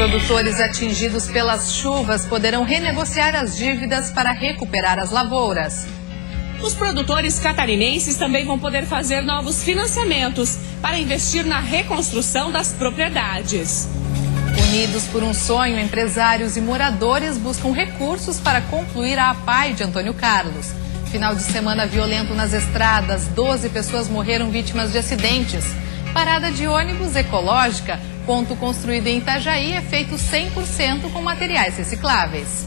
Produtores atingidos pelas chuvas poderão renegociar as dívidas para recuperar as lavouras. Os produtores catarinenses também vão poder fazer novos financiamentos para investir na reconstrução das propriedades. Unidos por um sonho, empresários e moradores buscam recursos para concluir a APAI de Antônio Carlos. Final de semana violento nas estradas, 12 pessoas morreram vítimas de acidentes. Parada de ônibus ecológica, ponto construído em Itajaí é feito 100% com materiais recicláveis.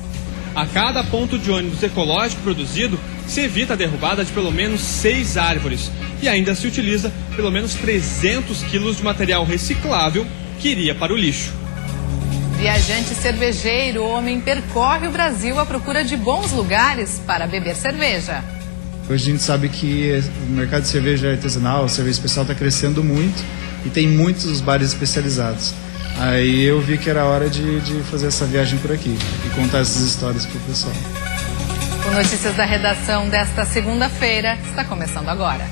A cada ponto de ônibus ecológico produzido, se evita a derrubada de pelo menos 6 árvores e ainda se utiliza pelo menos 300 quilos de material reciclável que iria para o lixo. Viajante cervejeiro, o homem percorre o Brasil à procura de bons lugares para beber cerveja. Hoje a gente sabe que o mercado de cerveja artesanal, cerveja especial está crescendo muito e tem muitos bares especializados. Aí eu vi que era hora de fazer essa viagem por aqui e contar essas histórias para o pessoal. O Notícias da Redação desta segunda-feira está começando agora.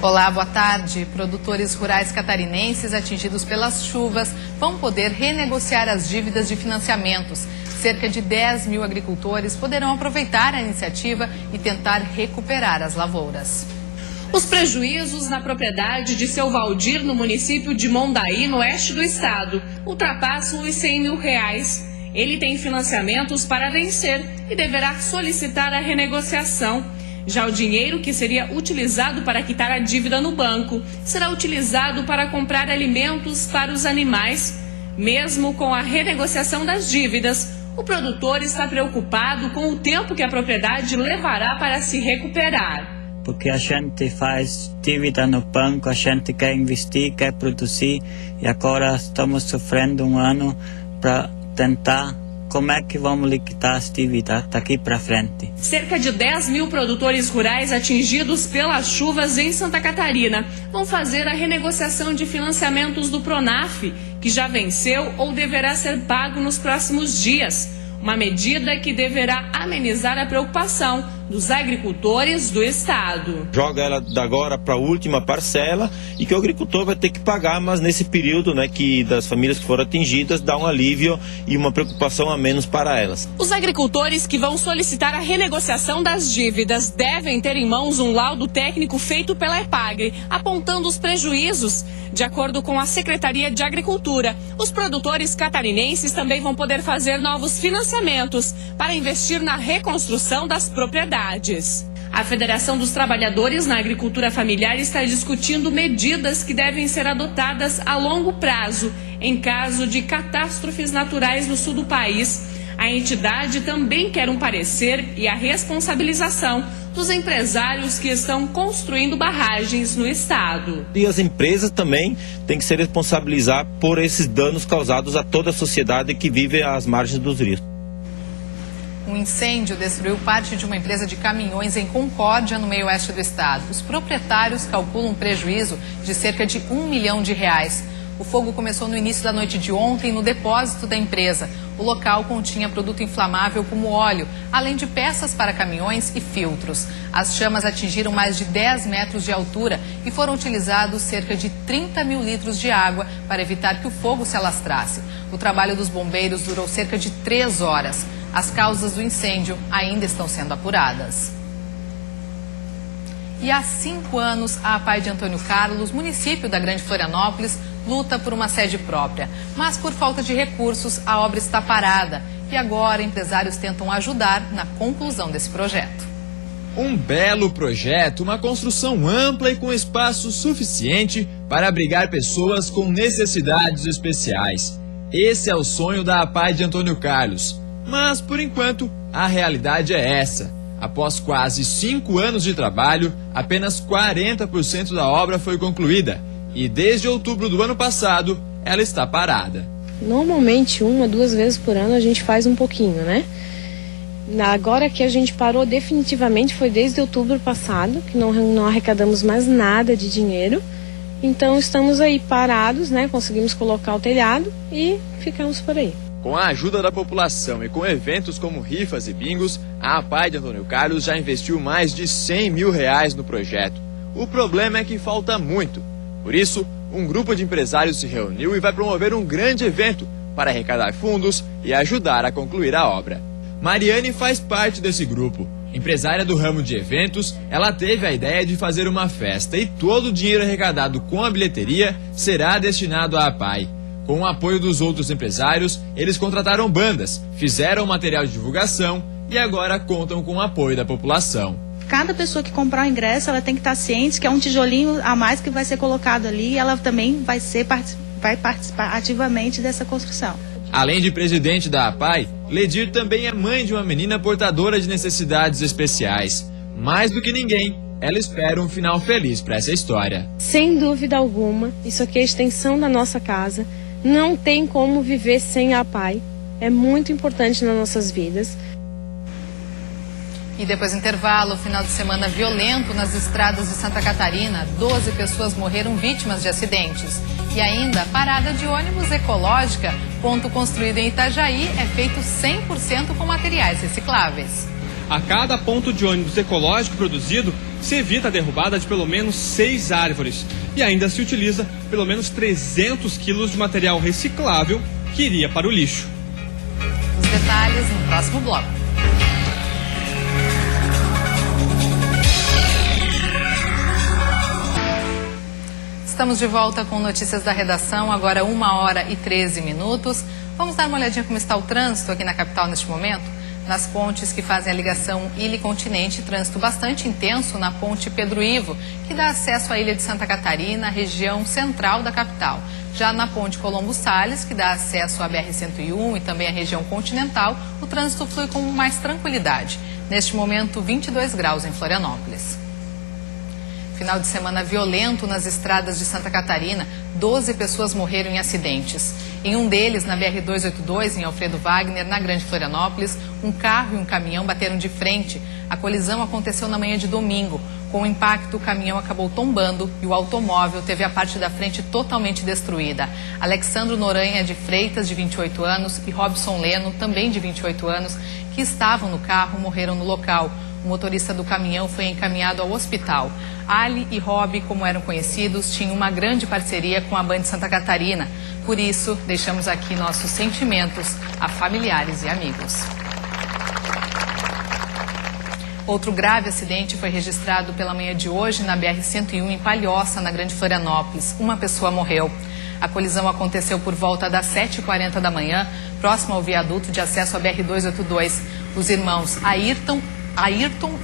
Olá, boa tarde. Produtores rurais catarinenses atingidos pelas chuvas vão poder renegociar as dívidas de financiamentos. Cerca de 10 mil agricultores poderão aproveitar a iniciativa e tentar recuperar as lavouras. Os prejuízos na propriedade de seu Valdir, no município de Mondaí, no oeste do estado, ultrapassam os R$100 mil. Ele tem financiamentos para vencer e deverá solicitar a renegociação. Já o dinheiro que seria utilizado para quitar a dívida no banco será utilizado para comprar alimentos para os animais. Mesmo com a renegociação das dívidas, o produtor está preocupado com o tempo que a propriedade levará para se recuperar. Porque a gente faz dívida no banco, a gente quer investir, quer produzir e agora estamos sofrendo um ano para tentar. Como é que vamos liquidar as dívidas daqui para frente? Cerca de 10 mil produtores rurais atingidos pelas chuvas em Santa Catarina vão fazer a renegociação de financiamentos do Pronaf, que já venceu ou deverá ser pago nos próximos dias. Uma medida que deverá amenizar a preocupação dos agricultores do estado. Joga ela da agora para a última parcela e que o agricultor vai ter que pagar, mas nesse período, que das famílias que foram atingidas dá um alívio e uma preocupação a menos para elas. Os agricultores que vão solicitar a renegociação das dívidas devem ter em mãos um laudo técnico feito pela EPAGRE, apontando os prejuízos. De acordo com a Secretaria de Agricultura, os produtores catarinenses também vão poder fazer novos financiamentos para investir na reconstrução das propriedades. A Federação dos Trabalhadores na Agricultura Familiar está discutindo medidas que devem ser adotadas a longo prazo em caso de catástrofes naturais no sul do país. A entidade também quer um parecer e a responsabilização dos empresários que estão construindo barragens no estado. E as empresas também têm que se responsabilizar por esses danos causados a toda a sociedade que vive às margens dos rios. Um incêndio destruiu parte de uma empresa de caminhões em Concórdia, no meio-oeste do estado. Os proprietários calculam um prejuízo de cerca de R$1 milhão. O fogo começou no início da noite de ontem no depósito da empresa. O local continha produto inflamável como óleo, além de peças para caminhões e filtros. As chamas atingiram mais de 10 metros de altura e foram utilizados cerca de 30 mil litros de água para evitar que o fogo se alastrasse. O trabalho dos bombeiros durou cerca de 3 horas. As causas do incêndio ainda estão sendo apuradas. E há 5 anos, a APAI de Antônio Carlos, município da Grande Florianópolis, luta por uma sede própria. Mas por falta de recursos, a obra está parada. E agora, empresários tentam ajudar na conclusão desse projeto. Um belo projeto, uma construção ampla e com espaço suficiente para abrigar pessoas com necessidades especiais. Esse é o sonho da APAI de Antônio Carlos. Mas, por enquanto, a realidade é essa. Após quase 5 anos de trabalho, apenas 40% da obra foi concluída. E desde outubro do ano passado, ela está parada. Normalmente, 1 a 2 vezes por ano a gente faz um pouquinho, né? Agora que a gente parou definitivamente foi desde outubro passado, que não arrecadamos mais nada de dinheiro. Então estamos aí parados, né? Conseguimos colocar o telhado e ficamos por aí. Com a ajuda da população e com eventos como rifas e bingos, a APAI de Antônio Carlos já investiu mais de R$100 mil no projeto. O problema é que falta muito. Por isso, um grupo de empresários se reuniu e vai promover um grande evento para arrecadar fundos e ajudar a concluir a obra. Mariane faz parte desse grupo. Empresária do ramo de eventos, ela teve a ideia de fazer uma festa e todo o dinheiro arrecadado com a bilheteria será destinado à APAI. Com o apoio dos outros empresários, eles contrataram bandas, fizeram material de divulgação e agora contam com o apoio da população. Cada pessoa que comprar o ingresso, ela tem que estar ciente que é um tijolinho a mais que vai ser colocado ali e ela também vai participar ativamente dessa construção. Além de presidente da APAI, Ledir também é mãe de uma menina portadora de necessidades especiais. Mais do que ninguém, ela espera um final feliz para essa história. Sem dúvida alguma, isso aqui é a extensão da nossa casa. Não tem como viver sem a APAI. É muito importante nas nossas vidas. E depois do intervalo, final de semana violento nas estradas de Santa Catarina. 12 pessoas morreram vítimas de acidentes. E ainda, parada de ônibus ecológica. Ponto construído em Itajaí é feito 100% com materiais recicláveis. A cada ponto de ônibus ecológico produzido, se evita a derrubada de pelo menos 6 árvores. E ainda se utiliza pelo menos 300 quilos de material reciclável que iria para o lixo. Os detalhes no próximo bloco. Estamos de volta com notícias da redação, agora 1h13. Vamos dar uma olhadinha como está o trânsito aqui na capital neste momento? Nas pontes que fazem a ligação ilha e continente, trânsito bastante intenso na ponte Pedro Ivo, que dá acesso à ilha de Santa Catarina, região central da capital. Já na ponte Colombo Salles, que dá acesso à BR-101 e também à região continental, o trânsito flui com mais tranquilidade. Neste momento, 22 graus em Florianópolis. Final de semana violento nas estradas de Santa Catarina, 12 pessoas morreram em acidentes. Em um deles, na BR-282, em Alfredo Wagner, na Grande Florianópolis, um carro e um caminhão bateram de frente. A colisão aconteceu na manhã de domingo. Com o impacto, o caminhão acabou tombando e o automóvel teve a parte da frente totalmente destruída. Alexandro Noronha de Freitas, de 28 anos, e Robson Leno, também de 28 anos, que estavam no carro, morreram no local. O motorista do caminhão foi encaminhado ao hospital. Ali e Rob, como eram conhecidos, tinham uma grande parceria com a Band Santa Catarina. Por isso, deixamos aqui nossos sentimentos a familiares e amigos. Outro grave acidente foi registrado pela manhã de hoje na BR-101 em Palhoça, na Grande Florianópolis. Uma pessoa morreu. A colisão aconteceu por volta das 7h40 da manhã, próximo ao viaduto de acesso à BR-282. Os irmãos Ayrton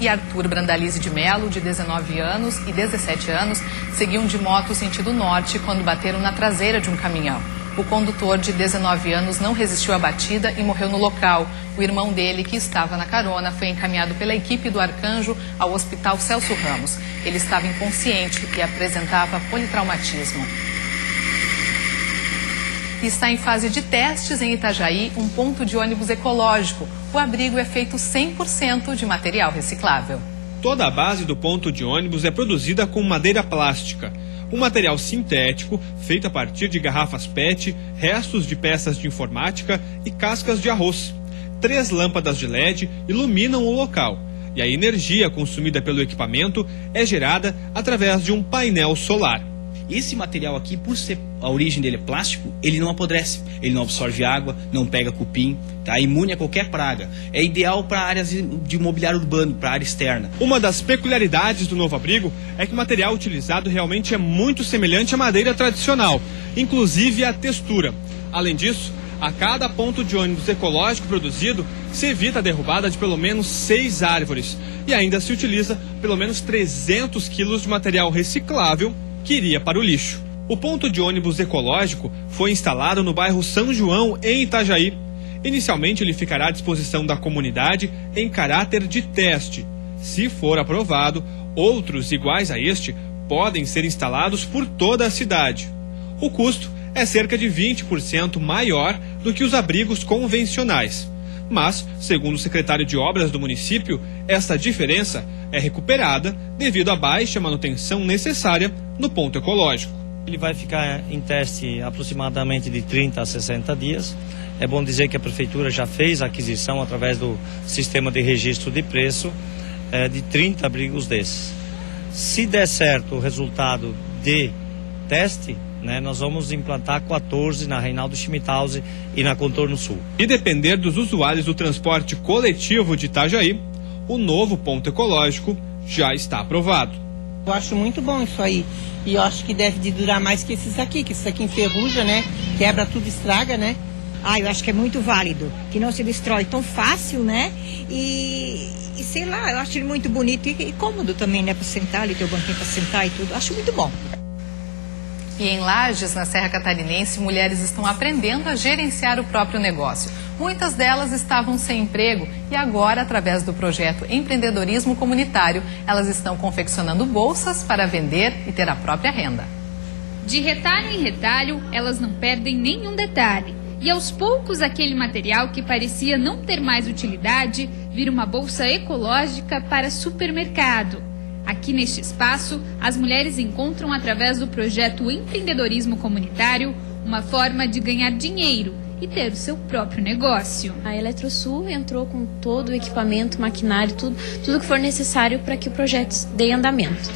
e Arthur Brandalize de Melo, de 19 anos e 17 anos, seguiam de moto sentido norte quando bateram na traseira de um caminhão. O condutor, de 19 anos, não resistiu à batida e morreu no local. O irmão dele, que estava na carona, foi encaminhado pela equipe do Arcanjo ao Hospital Celso Ramos. Ele estava inconsciente e apresentava politraumatismo. Está em fase de testes em Itajaí um ponto de ônibus ecológico. O abrigo é feito 100% de material reciclável. Toda a base do ponto de ônibus é produzida com madeira plástica. Um material sintético feito a partir de garrafas PET, restos de peças de informática e cascas de arroz. 3 lâmpadas de LED iluminam o local e a energia consumida pelo equipamento é gerada através de um painel solar. Esse material aqui, por ser a origem dele é plástico, ele não apodrece, ele não absorve água, não pega cupim, tá? Imune a qualquer praga. É ideal para áreas de mobiliário urbano, para área externa. Uma das peculiaridades do novo abrigo é que o material utilizado realmente é muito semelhante à madeira tradicional, inclusive a textura. Além disso, a cada ponto de ônibus ecológico produzido, se evita a derrubada de pelo menos 6 árvores e ainda se utiliza pelo menos 300 quilos de material reciclável que iria para o lixo. O ponto de ônibus ecológico foi instalado no bairro São João, em Itajaí. Inicialmente, ele ficará à disposição da comunidade em caráter de teste. Se for aprovado, outros iguais a este podem ser instalados por toda a cidade. O custo é cerca de 20% maior do que os abrigos convencionais. Mas, segundo o secretário de Obras do município, essa diferença é recuperada devido à baixa manutenção necessária no ponto ecológico. Ele vai ficar em teste aproximadamente de 30 a 60 dias É bom dizer que a Prefeitura já fez a aquisição através do sistema de registro de preço de 30 abrigos desses. Se der certo o resultado de teste, nós vamos implantar 14 na Reinaldo Schmitthaus e na Contorno Sul. E depender dos usuários do transporte coletivo de Itajaí, o novo ponto ecológico já está aprovado. Eu acho muito bom isso aí. E eu acho que deve de durar mais que esses aqui enferruja, né? Quebra tudo, estraga, né? Eu acho que é muito válido, que não se destrói tão fácil, né? E sei lá, eu acho ele muito bonito e cômodo também, né? Para sentar ali, ter o banquinho para sentar e tudo. Acho muito bom. E em Lages, na Serra Catarinense, mulheres estão aprendendo a gerenciar o próprio negócio. Muitas delas estavam sem emprego e agora, através do projeto Empreendedorismo Comunitário, elas estão confeccionando bolsas para vender e ter a própria renda. De retalho em retalho, elas não perdem nenhum detalhe. E aos poucos, aquele material que parecia não ter mais utilidade vira uma bolsa ecológica para supermercado. Aqui neste espaço, as mulheres encontram, através do projeto Empreendedorismo Comunitário, uma forma de ganhar dinheiro e ter o seu próprio negócio. A Eletrosul entrou com todo o equipamento, maquinário, tudo que for necessário para que o projeto dê andamento.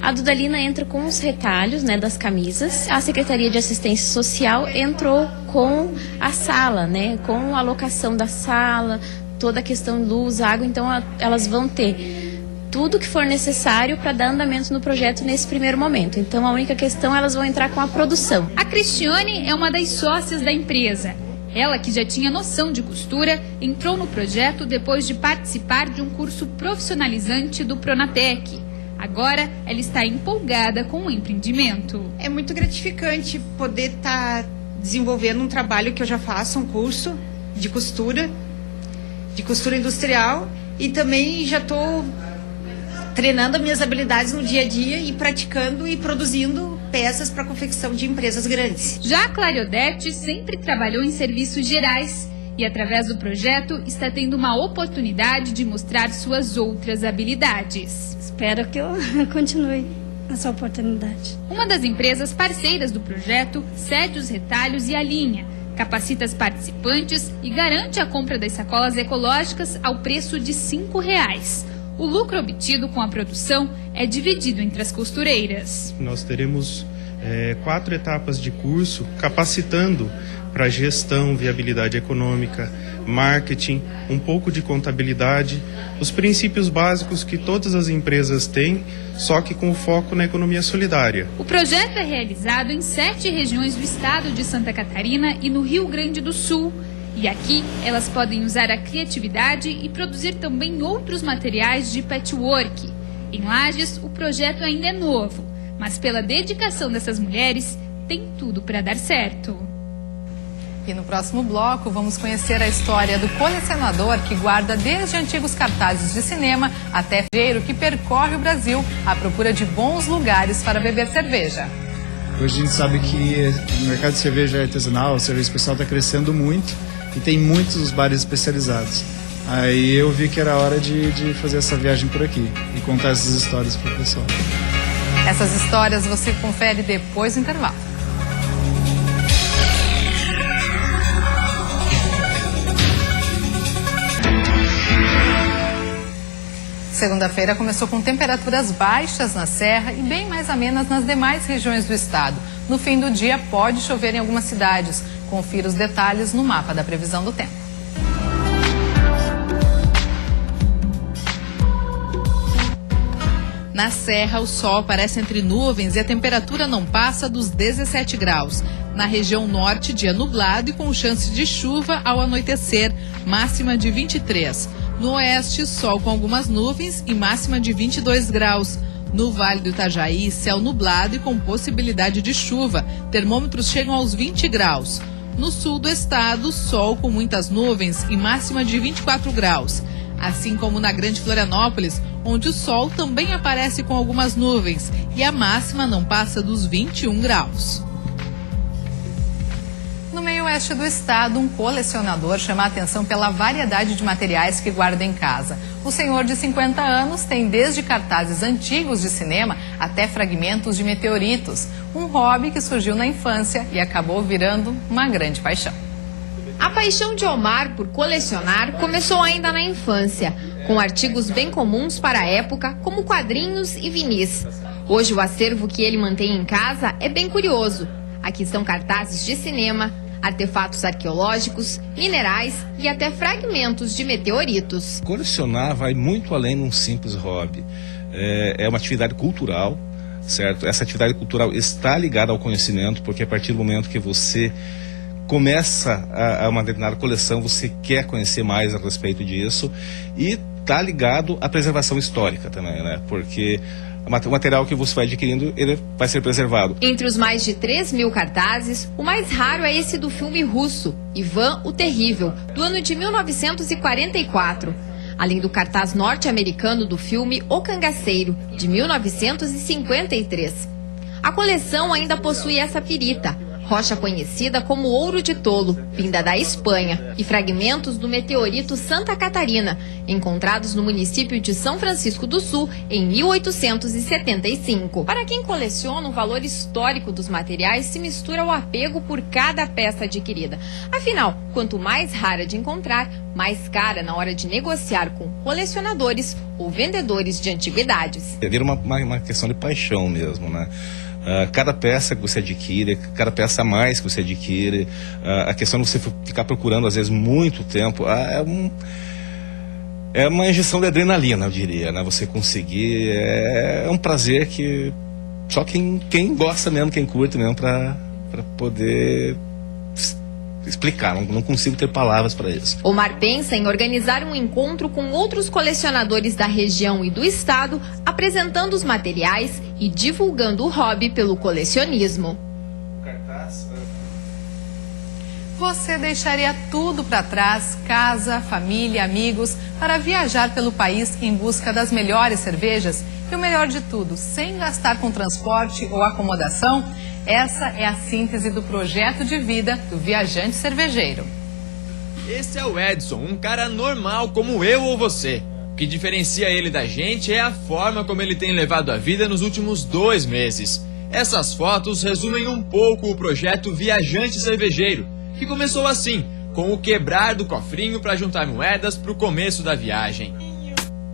A Dudalina entra com os retalhos, das camisas. A Secretaria de Assistência Social entrou com a sala, com a alocação da sala, toda a questão de luz, água. Então, elas vão ter tudo que for necessário para dar andamento no projeto nesse primeiro momento. Então, a única questão, elas vão entrar com a produção. A Cristiane é uma das sócias da empresa. Ela, que já tinha noção de costura, entrou no projeto depois de participar de um curso profissionalizante do Pronatec. Agora, ela está empolgada com o empreendimento. É muito gratificante poder estar desenvolvendo um trabalho que eu já faço, um curso de costura industrial, e também já estou treinando as minhas habilidades no dia a dia e praticando e produzindo peças para confecção de empresas grandes. Já a Clariodete sempre trabalhou em serviços gerais e, através do projeto, está tendo uma oportunidade de mostrar suas outras habilidades. Espero que eu continue essa oportunidade. Uma das empresas parceiras do projeto cede os retalhos e a linha, capacita as participantes e garante a compra das sacolas ecológicas ao preço de R$ 5. O lucro obtido com a produção é dividido entre as costureiras. Nós teremos 4 etapas de curso capacitando para gestão, viabilidade econômica, marketing, um pouco de contabilidade, os princípios básicos que todas as empresas têm, só que com foco na economia solidária. O projeto é realizado em 7 regiões do estado de Santa Catarina e no Rio Grande do Sul. E aqui elas podem usar a criatividade e produzir também outros materiais de patchwork. Em Lages, o projeto ainda é novo, mas pela dedicação dessas mulheres, tem tudo para dar certo. E no próximo bloco, vamos conhecer a história do colecionador que guarda desde antigos cartazes de cinema até feiro que percorre o Brasil à procura de bons lugares para beber cerveja. Hoje a gente sabe que o mercado de cerveja artesanal, a cerveja especial está crescendo muito e tem muitos bares especializados. Aí eu vi que era hora de fazer essa viagem por aqui e contar essas histórias para o pessoal. Essas histórias você confere depois do intervalo. Segunda-feira começou com temperaturas baixas na Serra e bem mais amenas nas demais regiões do estado. No fim do dia pode chover em algumas cidades. Confira os detalhes no mapa da previsão do tempo. Na Serra, o sol aparece entre nuvens e a temperatura não passa dos 17 graus. Na região norte, dia nublado e com chance de chuva ao anoitecer, máxima de 23. No oeste, sol com algumas nuvens e máxima de 22 graus. No Vale do Itajaí, céu nublado e com possibilidade de chuva. Termômetros chegam aos 20 graus. No sul do estado, sol com muitas nuvens e máxima de 24 graus. Assim como na Grande Florianópolis, onde o sol também aparece com algumas nuvens e a máxima não passa dos 21 graus. No meio oeste do estado, um colecionador chama a atenção pela variedade de materiais que guarda em casa. O senhor de 50 anos tem desde cartazes antigos de cinema até fragmentos de meteoritos. Um hobby que surgiu na infância e acabou virando uma grande paixão. A paixão de Omar por colecionar começou ainda na infância, com artigos bem comuns para a época, como quadrinhos e vinis. Hoje o acervo que ele mantém em casa é bem curioso. Aqui estão cartazes de cinema, artefatos arqueológicos, minerais e até fragmentos de meteoritos. Colecionar vai muito além de um simples hobby. É uma atividade cultural, certo? Essa atividade cultural está ligada ao conhecimento, porque a partir do momento que você começa a uma determinada coleção, você quer conhecer mais a respeito disso, e está ligado à preservação histórica também, né? Porque o material que você vai adquirindo, ele vai ser preservado. Entre os mais de 3.000 cartazes, o mais raro é esse do filme russo, Ivan o Terrível, do ano de 1944. Além do cartaz norte-americano do filme O Cangaceiro, de 1953. A coleção ainda possui essa pirita, rocha conhecida como ouro de tolo, vinda da Espanha, e fragmentos do meteorito Santa Catarina, encontrados no município de São Francisco do Sul em 1875. Para quem coleciona, o valor histórico dos materiais se mistura ao apego por cada peça adquirida. Afinal, quanto mais rara de encontrar, mais cara na hora de negociar com colecionadores ou vendedores de antiguidades. Vira uma questão de paixão mesmo, né? Cada peça que você adquire, cada peça a mais que você adquire, a questão de você ficar procurando às vezes muito tempo, é uma injeção de adrenalina, eu diria, né? Você conseguir, é um prazer que só quem gosta mesmo, quem curte mesmo, para poder explicar, não consigo ter palavras para isso. Omar pensa em organizar um encontro com outros colecionadores da região e do estado, apresentando os materiais e divulgando o hobby pelo colecionismo. Você deixaria tudo para trás, casa, família, amigos, para viajar pelo país em busca das melhores cervejas? E o melhor de tudo, sem gastar com transporte ou acomodação? Essa é a síntese do projeto de vida do viajante cervejeiro. Esse é o Edson, um cara normal como eu ou você. O que diferencia ele da gente é a forma como ele tem levado a vida nos últimos 2 meses. Essas fotos resumem um pouco o projeto Viajante Cervejeiro, que começou assim, com o quebrar do cofrinho para juntar moedas para o começo da viagem.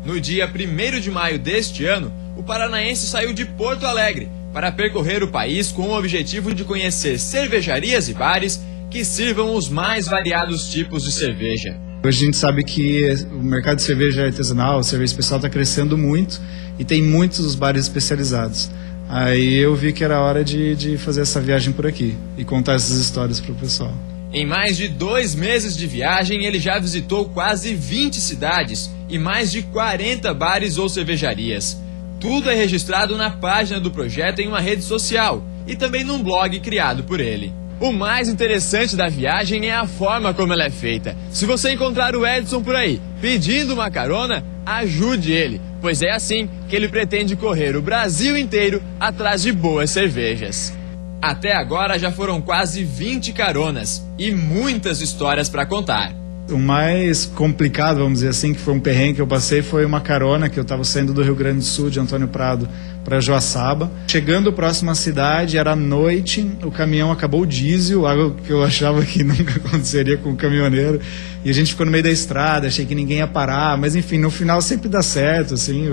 No dia 1º de maio deste ano, o paranaense saiu de Porto Alegre para percorrer o país com o objetivo de conhecer cervejarias e bares que sirvam os mais variados tipos de cerveja. Hoje a gente sabe que o mercado de cerveja artesanal, cerveja especial, está crescendo muito e tem muitos bares especializados. Aí eu vi que era hora de fazer essa viagem por aqui e contar essas histórias para o pessoal. Em mais de 2 meses de viagem, ele já visitou quase 20 cidades e mais de 40 bares ou cervejarias. Tudo é registrado na página do projeto em uma rede social e também num blog criado por ele. O mais interessante da viagem é a forma como ela é feita. Se você encontrar o Edson por aí pedindo uma carona, ajude ele, pois é assim que ele pretende correr o Brasil inteiro atrás de boas cervejas. Até agora já foram quase 20 caronas e muitas histórias para contar. O mais complicado, vamos dizer assim, que foi um perrengue que eu passei, foi uma carona que eu estava saindo do Rio Grande do Sul, de Antônio Prado, para Joaçaba. Chegando próximo à cidade, era noite, o caminhão acabou o diesel, algo que eu achava que nunca aconteceria com o caminhoneiro. E a gente ficou no meio da estrada, achei que ninguém ia parar, mas enfim, no final sempre dá certo, assim.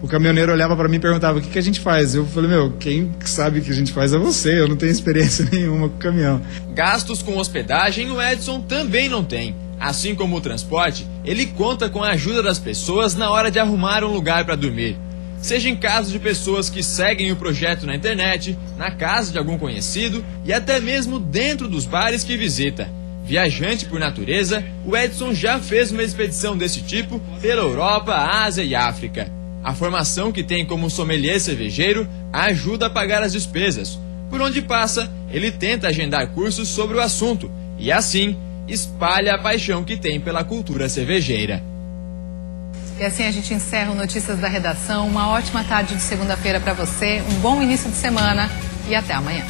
O caminhoneiro olhava para mim e perguntava, o que a gente faz? Eu falei, quem sabe o que a gente faz é você, eu não tenho experiência nenhuma com o caminhão. Gastos com hospedagem o Edson também não tem. Assim como o transporte, ele conta com a ajuda das pessoas na hora de arrumar um lugar para dormir. Seja em caso de pessoas que seguem o projeto na internet, na casa de algum conhecido e até mesmo dentro dos bares que visita. Viajante por natureza, o Edson já fez uma expedição desse tipo pela Europa, Ásia e África. A formação que tem como sommelier cervejeiro ajuda a pagar as despesas. Por onde passa, ele tenta agendar cursos sobre o assunto e assim espalha a paixão que tem pela cultura cervejeira. E assim a gente encerra o Notícias da Redação. Uma ótima tarde de segunda-feira para você, um bom início de semana e até amanhã.